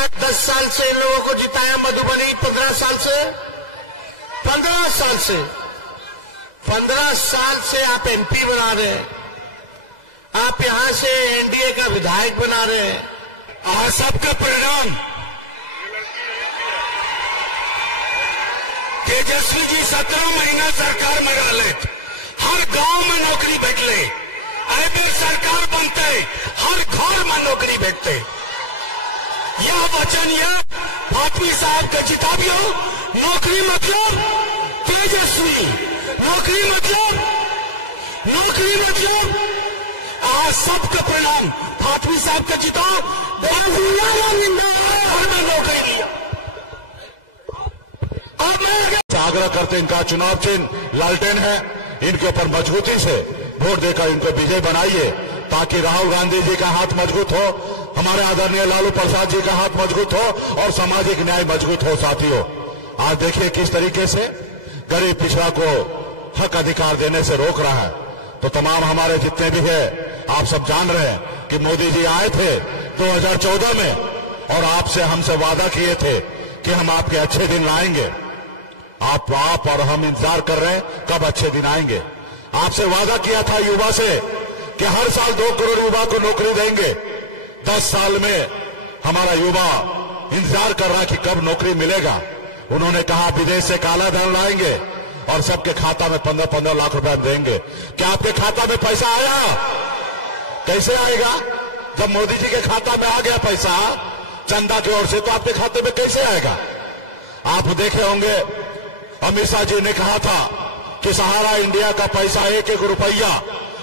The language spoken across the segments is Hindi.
लगातार 10 साल से इन लोगों को जिताया, मधुबनी 15 साल से 15 साल से आप एमपी बना रहे हैं, आप यहां से एनडीए का विधायक बना रहे हैं। आज सबका परिणाम तेजस्वी जी 17 महीना सरकार में रहे, हर गांव में नौकरी भेटले, अरे सरकार बनते हर घर में नौकरी भेटते। यह वचन है फातमी साहब के जिताबियो। नौकरी मतलब तेजस्वी, नौकरी मतलब आज सबका परिणाम फातमी साहब का जिता, घर में नौकरी लिया। अब मैं आग्रह करते इनका चुनाव चिन्ह लालटेन है, इनके ऊपर मजबूती से वोट देकर इनको विजय बनाइए, ताकि राहुल गांधी जी का हाथ मजबूत हो, हमारे आदरणीय लालू प्रसाद जी का हाथ मजबूत हो और सामाजिक न्याय मजबूत हो। साथियों, आज देखिए किस तरीके से गरीब पिछड़ा को हक अधिकार देने से रोक रहा है। तो तमाम हमारे जितने भी है, आप सब जान रहे हैं कि मोदी जी आए थे 2014 में और आपसे हमसे वादा किए थे कि हम आपके अच्छे दिन लाएंगे। आप और हम इंतजार कर रहे हैं कब अच्छे दिन आएंगे। आपसे वादा किया था युवा से कि हर साल 2 करोड़ युवा को नौकरी देंगे। 10 साल में हमारा युवा इंतजार कर रहा कि कब नौकरी मिलेगा। उन्होंने कहा विदेश से काला धन लाएंगे और सबके खाता में 15-15 लाख रुपए देंगे। क्या आपके खाता में पैसा आया? कैसे आएगा? जब मोदी जी के खाता में आ गया पैसा चंदा की ओर से, तो आपके खाते में कैसे आएगा? आप देखे होंगे अमित शाह जी ने कहा था कि सहारा इंडिया का पैसा 1-1 रुपया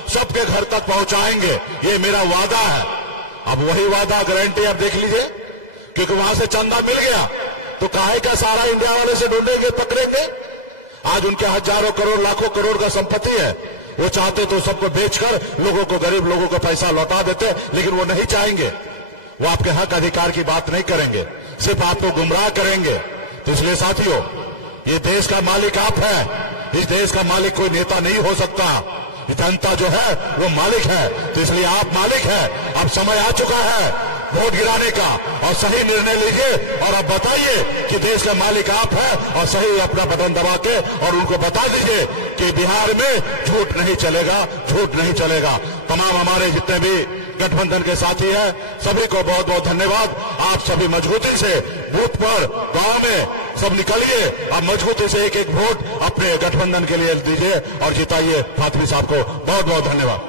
सबके घर तक पहुंचाएंगे, ये मेरा वादा है। अब वही वादा गारंटी आप देख लीजिए, क्योंकि वहां से चंदा मिल गया तो काहे का सहारा इंडिया वाले से ढूंढेंगे, पकड़ेंगे। आज उनके हजारों करोड़ लाखों करोड़ का संपत्ति है, वो चाहते तो सबको बेचकर लोगों को, गरीब लोगों को पैसा लौटा देते, लेकिन वो नहीं चाहेंगे। वो आपके हक अधिकार की बात नहीं करेंगे, सिर्फ आपको गुमराह करेंगे। तो इसलिए साथियों, ये देश का मालिक आप है, इस देश का मालिक कोई नेता नहीं हो सकता। जनता जो है वो मालिक है, तो इसलिए आप मालिक है। अब समय आ चुका है वोट गिराने का, और सही निर्णय लीजिए और अब बताइए कि देश का मालिक आप है, और सही अपना बटन दबा के और उनको बता दीजिए कि बिहार में झूठ नहीं चलेगा, झूठ नहीं चलेगा। तमाम हमारे जितने भी गठबंधन के साथी हैं, सभी को बहुत बहुत धन्यवाद। आप सभी मजबूती से बूथ पर, गांव में सब निकलिए, अब मजबूती से 1-1 वोट अपने गठबंधन के लिए दीजिए और जिताइए फातमी साहब को। बहुत बहुत धन्यवाद।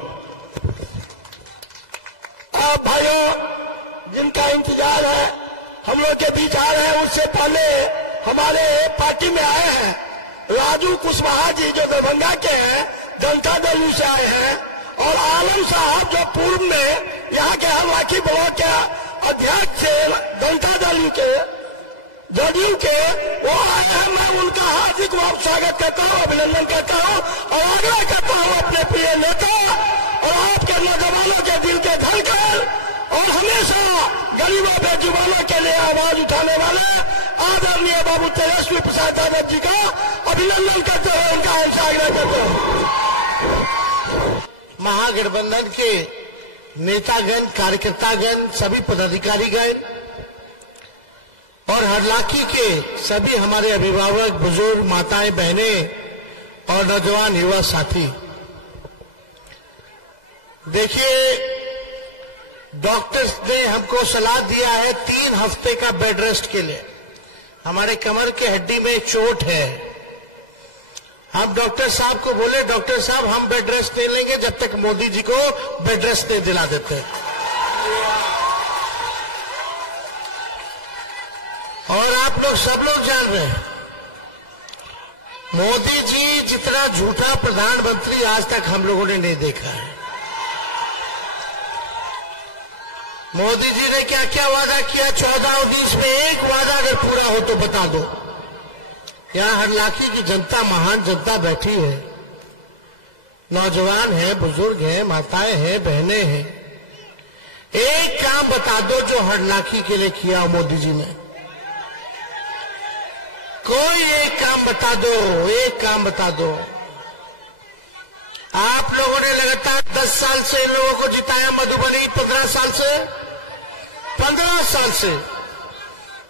आप भाइयों, जिनका इंतजार है हम लोग के बीच आ रहे हैं, उससे पहले हमारे पार्टी में आए हैं राजू कुशवाहा जी, जो दरभंगा के हैं, जनता दल से आए हैं, और आलम साहब जो पूर्व में यहाँ के हलवाकी ब्लॉक के अध्यक्ष थे जनता दल के, जदयू के, वो आए हैं। मैं उनका हार्दिक स्वागत करता हूँ, अभिनंदन करता हूँ और आग्रह करता हूँ अपने प्रिय नेता और आपके नौजवानों के दिल के धड़कन और हमेशा गरीबों बेजुबानों के लिए आवाज उठाने वाले आदरणीय बाबू तेजस्वी प्रसाद यादव जी का अभिनंदन करते हुए उनका हमसे आग्रह करते हैं। महागठबंधन के नेतागण, कार्यकर्तागण, सभी पदाधिकारीगण और हरलाखी के सभी हमारे अभिभावक, बुजुर्ग, माताएं, बहनें और नौजवान युवा साथी, देखिए डॉक्टर्स ने हमको सलाह दिया है 3 हफ्ते का बेड रेस्ट के लिए। हमारे कमर के हड्डी में चोट है। हम डॉक्टर साहब को बोले, डॉक्टर साहब हम बेड रेस्ट नहीं लेंगे जब तक मोदी जी को बेड रेस्ट नहीं दिला देते। और आप लोग सब लोग जान रहे हैं, मोदी जी जितना झूठा प्रधानमंत्री आज तक हम लोगों ने नहीं देखा है। मोदी जी ने क्या क्या वादा किया 14 और 20 में, एक वादा अगर पूरा हो तो बता दो। यहाँ हरलाखी की जनता, महान जनता बैठी है, नौजवान है, बुजुर्ग है, माताएं हैं, बहनें हैं। एक काम बता दो जो हरलाखी के लिए किया मोदी जी ने, कोई एक काम बता दो, एक काम बता दो। आप लोगों ने लगातार 10 साल से इन लोगों को जिताया, मधुबनी 15 साल से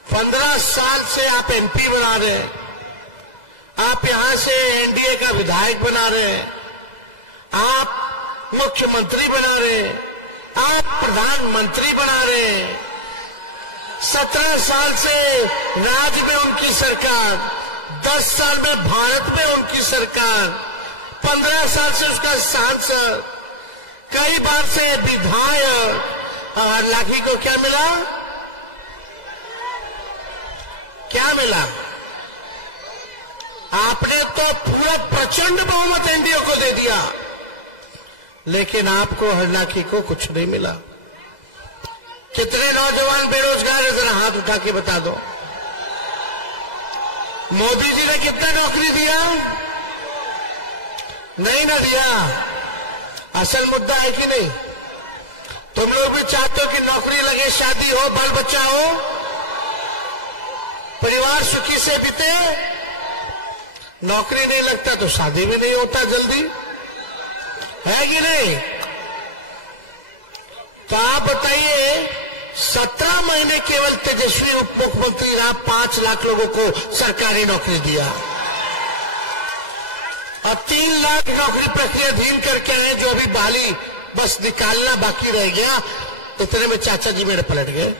15 साल से आप एमपी बना रहे हैं, आप यहां से एनडीए का विधायक बना रहे हैं, आप मुख्यमंत्री बना रहे हैं, आप प्रधानमंत्री बना रहे हैं। 17 साल से राज्य में उनकी सरकार, 10 साल में भारत में उनकी सरकार, 15 साल से उसका सांसद, कई बार से विधायक, और लाठी को क्या मिला? क्या मिला? आपने तो पूरा प्रचंड बहुमत एनडीए को दे दिया, लेकिन आपको हरलाखी को कुछ नहीं मिला। कितने नौजवान बेरोजगार हैं, जरा हाथ उठा के बता दो। मोदी जी ने कितना नौकरी दिया? नहीं ना दिया। असल मुद्दा है कि नहीं? तुम लोग भी चाहते हो कि नौकरी लगे, शादी हो, बाल बच्चा हो, परिवार सुखी से बीते। नौकरी नहीं लगता तो शादी भी नहीं होता जल्दी, है कि नहीं? तो आप बताइए, 17 महीने केवल तेजस्वी उप मुख्यमंत्री रहा, 5 लाख लोगों को सरकारी नौकरी दिया और 3 लाख नौकरी प्रक्रियाधीन करके आए, जो अभी बहाली बस निकालना बाकी रह गया। इतने में चाचा जी मेरे पलट गए।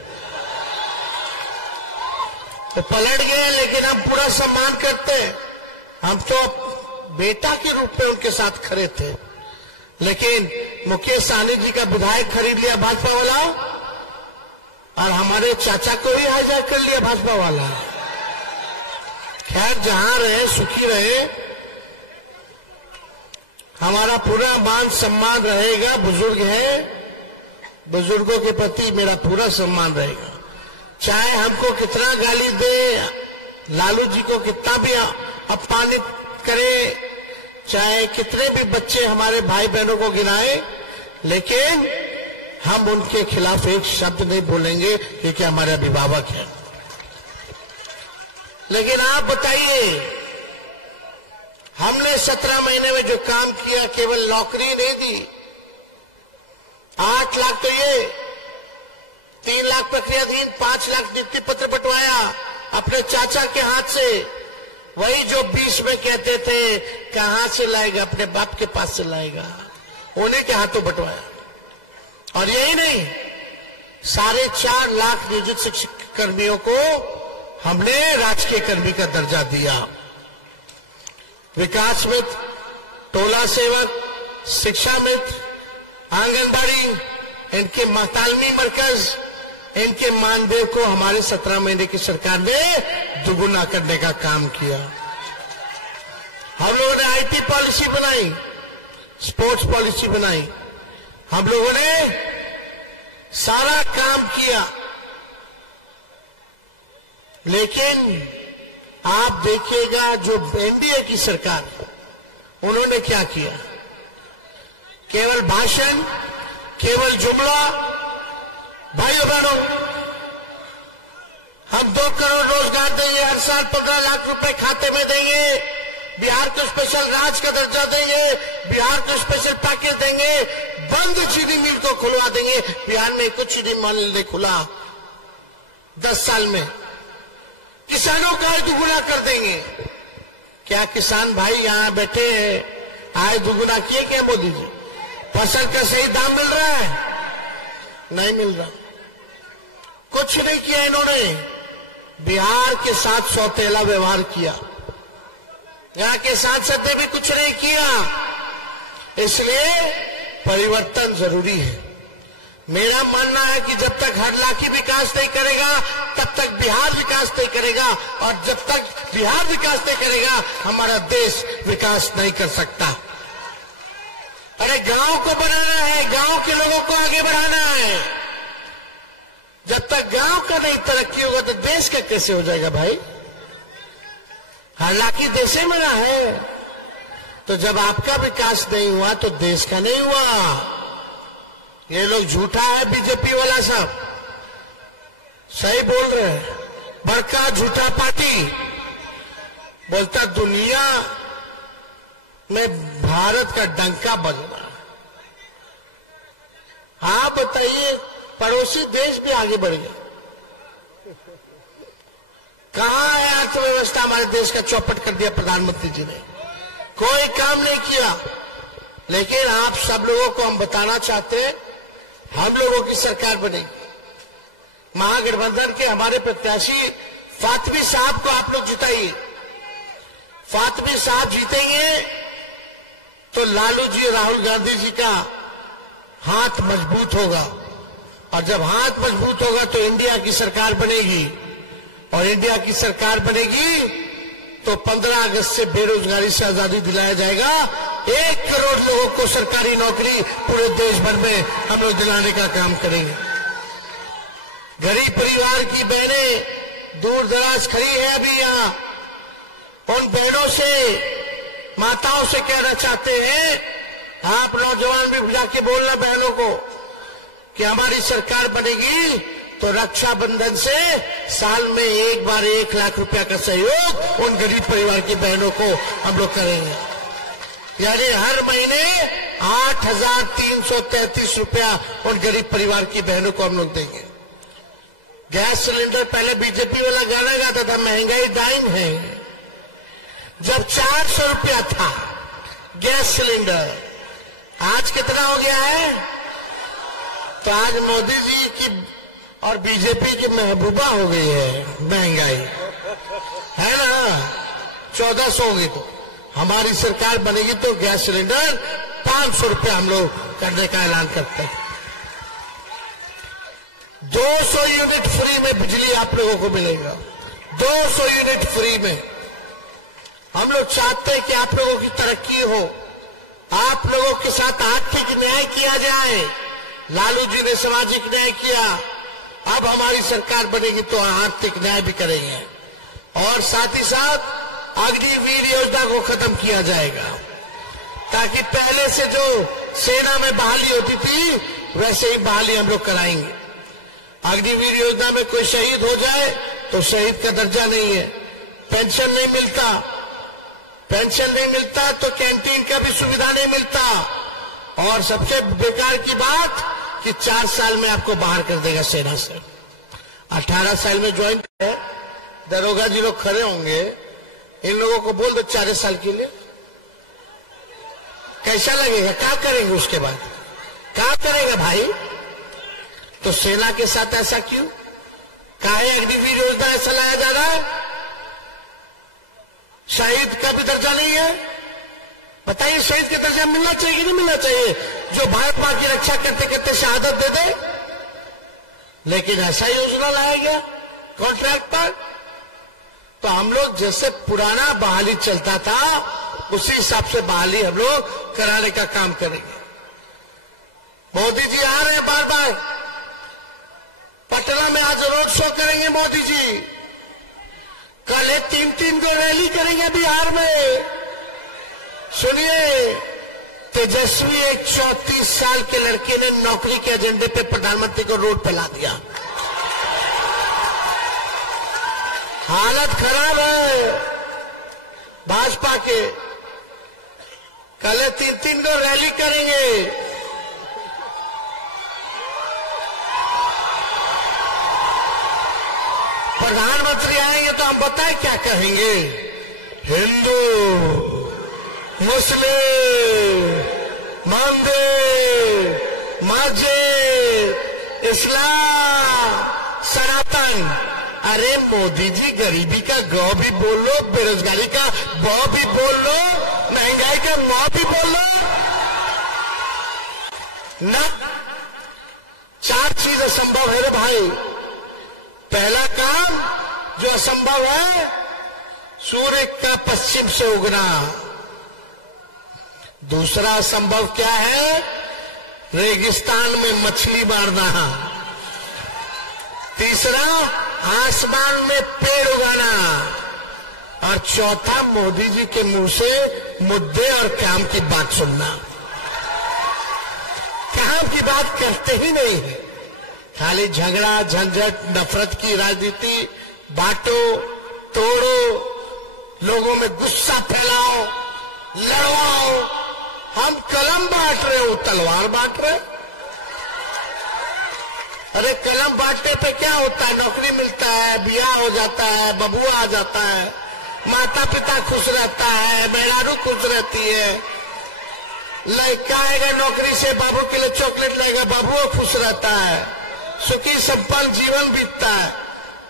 तो पलट गए, लेकिन हम पूरा सम्मान करते हैं। हम तो बेटा के रूप में उनके साथ खड़े थे, लेकिन मुकेश सहनी जी का विधायक खरीद लिया भाजपा वाला, और हमारे चाचा को ही हाईजैक कर लिया भाजपा वाला। खैर, जहां रहे सुखी रहे, हमारा पूरा मान सम्मान रहेगा। बुजुर्ग है, बुजुर्गों के प्रति मेरा पूरा सम्मान रहेगा। चाहे हमको कितना गाली दे, लालू जी को कितना भी अपमानित करे, चाहे कितने भी बच्चे हमारे भाई बहनों को गिनाए, लेकिन हम उनके खिलाफ एक शब्द नहीं बोलेंगे, क्योंकि हमारे अभिभावक हैं। लेकिन आप बताइए, हमने 17 महीने में जो काम किया, केवल नौकरी नहीं दी, 8 लाख तो ये, 3 लाख प्रक्रियाधीन, 5 लाख नियुक्ति पत्र बंटवाया अपने चाचा के हाथ से। वही जो 20 में कहते थे कहां से लाएगा, अपने बाप के पास से लाएगा, उन्हीं के हाथों बंटवाया। और यही नहीं, 4.5 लाख नियोजित शिक्षक कर्मियों को हमने राजकीय कर्मी का दर्जा दिया। विकास मित्र, टोला सेवक, शिक्षा मित्र, आंगनबाड़ी, इनके तालमी मरकज, इनके मानदेय को हमारे 17 महीने की सरकार ने दुगुना करने का काम किया। हम लोगों ने आईटी पॉलिसी बनाई, स्पोर्ट्स पॉलिसी बनाई, हम लोगों ने सारा काम किया। लेकिन आप देखिएगा, जो एनडीए की सरकार, उन्होंने क्या किया? केवल भाषण, केवल जुमला। भाइयों बहनों, हम 2 करोड़ रोजगार देंगे, हर साल 15 लाख रुपए खाते में देंगे, बिहार को स्पेशल राज्य का दर्जा देंगे, बिहार को स्पेशल पैकेज देंगे, बंद चीनी मिल को खुलवा देंगे। बिहार में कुछ चीनी मिल नहीं खुला 10 साल में। किसानों का आय दुगुना कर देंगे। क्या किसान भाई यहां बैठे हैं, आय दुगुना किए क्या मोदी जी? फसल का सही दाम मिल रहा है? नहीं मिल रहा। कुछ नहीं किया इन्होंने। बिहार के साथ सौतेला व्यवहार किया, यहाँ के सांसद ने भी कुछ नहीं किया। इसलिए परिवर्तन जरूरी है। मेरा मानना है कि जब तक हरलाखी विकास नहीं करेगा, तब तक बिहार विकास नहीं करेगा, और जब तक बिहार विकास नहीं करेगा, हमारा देश विकास नहीं कर सकता। अरे गांव को बनाना है, गांव के लोगों को आगे बढ़ाना है। जब तक गांव का नहीं तरक्की होगा तो देश का कैसे हो जाएगा भाई? हालांकि देशे में ना है, तो जब आपका विकास नहीं हुआ तो देश का नहीं हुआ। ये लोग झूठा है, बीजेपी वाला सब सही बोल रहे हैं। बड़का झूठा पार्टी बोलता दुनिया में भारत का डंका बजना। आप बताइए, पड़ोसी देश भी आगे बढ़ गए। कहां है अर्थव्यवस्था? हमारे देश का चौपट कर दिया प्रधानमंत्री जी ने, कोई काम नहीं किया। लेकिन आप सब लोगों को हम बताना चाहते हैं, हम लोगों की सरकार बनेगी। महागठबंधन के हमारे प्रत्याशी फातमी साहब को आप लोग जिताइए। फातमी साहब जीतेंगे तो लालू जी, राहुल गांधी जी का हाथ मजबूत होगा, और जब हाथ मजबूत होगा तो इंडिया की सरकार बनेगी, और इंडिया की सरकार बनेगी तो 15 अगस्त से बेरोजगारी से आजादी दिलाया जाएगा। 1 करोड़ लोगों को सरकारी नौकरी पूरे देश भर में हम लोग दिलाने का काम करेंगे। गरीब परिवार की बहनें दूर दराज खड़ी है अभी यहाँ, उन बहनों से, माताओं से कहना चाहते हैं, आप नौजवान भी जाके बोलना बहनों को कि हमारी सरकार बनेगी तो रक्षाबंधन से साल में एक बार 1 लाख रुपया का सहयोग उन गरीब परिवार की बहनों को हम लोग करेंगे। यानी हर महीने 8,333 रुपया उन गरीब परिवार की बहनों को हम लोग देंगे। गैस सिलेंडर पहले बीजेपी वाला गाना गाता था, महंगाई डाइन है। जब 400 रुपया था गैस सिलेंडर, आज कितना हो गया है? तो आज मोदी जी की और बीजेपी की महबूबा हो गई है महंगाई, है ना? 1400 होगी। तो हमारी सरकार बनेगी तो गैस सिलेंडर 500 रुपया हम लोग करने का ऐलान करते हैं। 200 यूनिट फ्री में बिजली आप लोगों को मिलेगा, 200 यूनिट फ्री में। हम लोग चाहते हैं कि आप लोगों की तरक्की हो, आप लोगों के साथ आर्थिक न्याय किया जाए। लालू जी ने सामाजिक न्याय किया, अब हमारी सरकार बनेगी तो आर्थिक न्याय भी करेंगे, और साथ ही साथ अग्निवीर योजना को खत्म किया जाएगा, ताकि पहले से जो सेना में बहाली होती थी वैसे ही बहाली हम लोग कराएंगे। अग्निवीर योजना में कोई शहीद हो जाए तो शहीद का दर्जा नहीं है, पेंशन नहीं मिलता, पेंशन नहीं मिलता तो कैंटीन का भी सुविधा नहीं मिलता, और सबसे बेकार की बात कि 4 साल में आपको बाहर कर देगा सेना से। 18 साल में ज्वाइन किया, दरोगा जी लोग खड़े होंगे, इन लोगों को बोल दो 4 साल के लिए, कैसा लगेगा? क्या करेंगे उसके बाद? क्या करेगा भाई? तो सेना के साथ ऐसा क्यों? काहे अग्निवीर योजना ऐसा लाया जा रहा है? शहीद का भी दर्जा नहीं है। बताइए, शहीद का दर्जा मिलना चाहिए कि नहीं मिलना चाहिए, जो भारत मां की रक्षा करते करते शहादत दे दे? लेकिन ऐसा योजना लाया गया कॉन्ट्रैक्ट पर। तो हम लोग जैसे पुराना बहाली चलता था उसी हिसाब से बहाली हम लोग कराने का काम करेंगे। मोदी जी आ रहे हैं बार बार, पटना में आज रोड शो करेंगे मोदी जी, कल 3-3 को रैली करेंगे बिहार में। सुनिए, तेजस्वी एक 34 साल के लड़के ने नौकरी के एजेंडे पे प्रधानमंत्री को रोड पे ला दिया। हालत खराब है भाजपा के। कल 3-3 को रैली करेंगे। प्रधानमंत्री आएंगे तो हम बताएं क्या कहेंगे? हिंदू, मुस्लिम, मंदिर, मस्जिद, इस्लाम, सनातन। अरे मोदी जी, गरीबी का गौ भी बोल लो, बेरोजगारी का गौ भी बोल लो, महंगाई का गौ भी बोल लो ना। 4 चीज असंभव है रे भाई। पहला काम जो असंभव है, सूर्य का पश्चिम से उगना। दूसरा असंभव क्या है? रेगिस्तान में मछली मारना। तीसरा, आसमान में पेड़ उगाना। और चौथा, मोदी जी के मुंह से मुद्दे और काम की बात सुनना। काम की बात करते ही नहीं है, खाली झगड़ा, झंझट, नफरत की राजनीति, बांटो तोड़ो, लोगों में गुस्सा फैलाओ, लड़वाओ। हम कलम बांट रहे हो, तलवार बांट रहे। अरे कलम बांटने पे क्या होता है? नौकरी मिलता है, ब्याह हो जाता है, बबुआ आ जाता है, माता पिता खुश रहता है, मेहरारू खुश रहती है, लड़का आएगा नौकरी से, बाबू के लिए चॉकलेट लेगा, बाबुआ खुश रहता है, सुखी संपन्न जीवन बीतता है।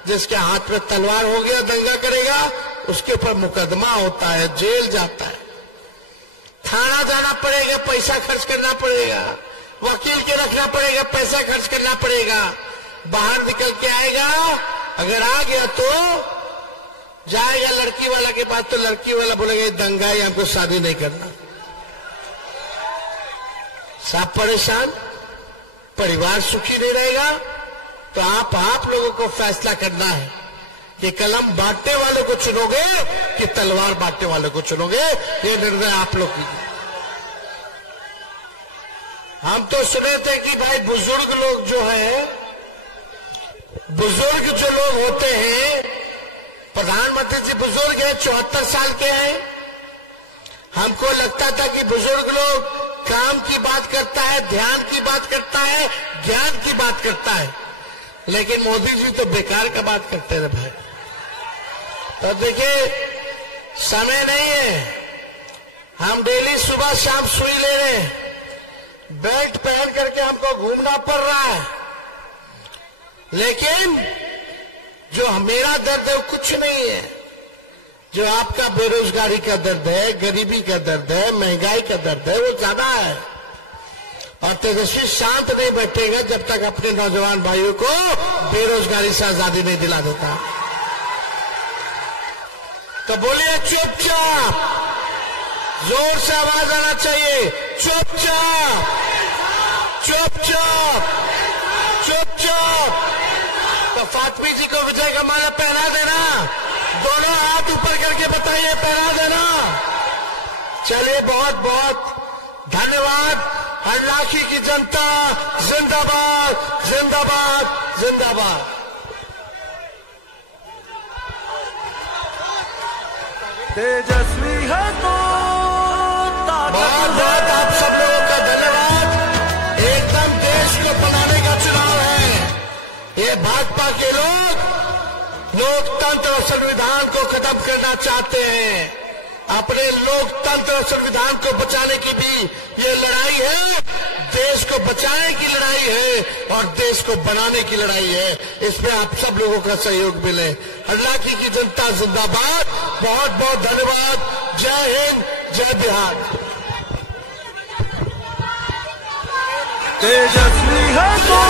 जिसके हाथ में तलवार हो गया, दंगा करेगा, उसके ऊपर मुकदमा होता है, जेल जाता है, थाना जाना पड़ेगा, पैसा खर्च करना पड़ेगा, वकील के रखना पड़ेगा, पैसा खर्च करना पड़ेगा, बाहर निकल के आएगा, अगर आ गया तो जाएगा लड़की वाला के पास, तो लड़की वाला बोलेगा दंगा है, हमको शादी नहीं करना। सब परेशान, परिवार सुखी नहीं रहेगा। तो आप लोगों को फैसला करना है कि कलम बांटने वालों को चुनोगे कि तलवार बांटने वालों को चुनोगे, ये निर्णय आप लोग कीजिए। हम तो सुने थे कि भाई बुजुर्ग लोग जो है, बुजुर्ग जो लोग होते हैं, प्रधानमंत्री जी बुजुर्ग है, 74 साल के हैं। हमको लगता था कि बुजुर्ग लोग काम की बात करता है, ध्यान की बात करता है, ज्ञान की बात करता है, लेकिन मोदी जी तो बेकार का बात करते हैं भाई। तो देखिए, समय नहीं है, हम डेली सुबह शाम सुई ले रहे हैं, बेल्ट पहन करके हमको घूमना पड़ रहा है, लेकिन जो मेरा दर्द है वो कुछ नहीं है। जो आपका बेरोजगारी का दर्द है, गरीबी का दर्द है, महंगाई का दर्द है, वो ज्यादा है। और तेजस्वी शांत नहीं बैठेगा जब तक अपने नौजवान भाइयों को बेरोजगारी से आजादी नहीं दिला देता। तो बोलिए चुपचाप, जोर से आवाज आना चाहिए, चुपचाप चुपचाप चुपचाप। तो फातमी जी को विजय का माला पहना देना, दोनों हाथ ऊपर करके बताइए, पहना देना। चलिए, बहुत बहुत धन्यवाद। हल्लाखी की जनता जिंदाबाद जिंदाबाद जिंदाबाद। तेजस्वी है तो बहुत बहुत आप सब लोगों का धन्यवाद। एकदम देश को बनाने का चुनाव है। ये भाजपा के लोग लोकतंत्र और संविधान को खत्म करना चाहते हैं। अपने लोकतंत्र और संविधान को बचाने की भी ये लड़ाई है, देश को बचाने की लड़ाई है और देश को बनाने की लड़ाई है। इसमें आप सब लोगों का सहयोग मिले। हल्लाकी की जनता जिंदाबाद। बहुत बहुत धन्यवाद। जय हिंद, जय बिहार। तेजस्वी है तो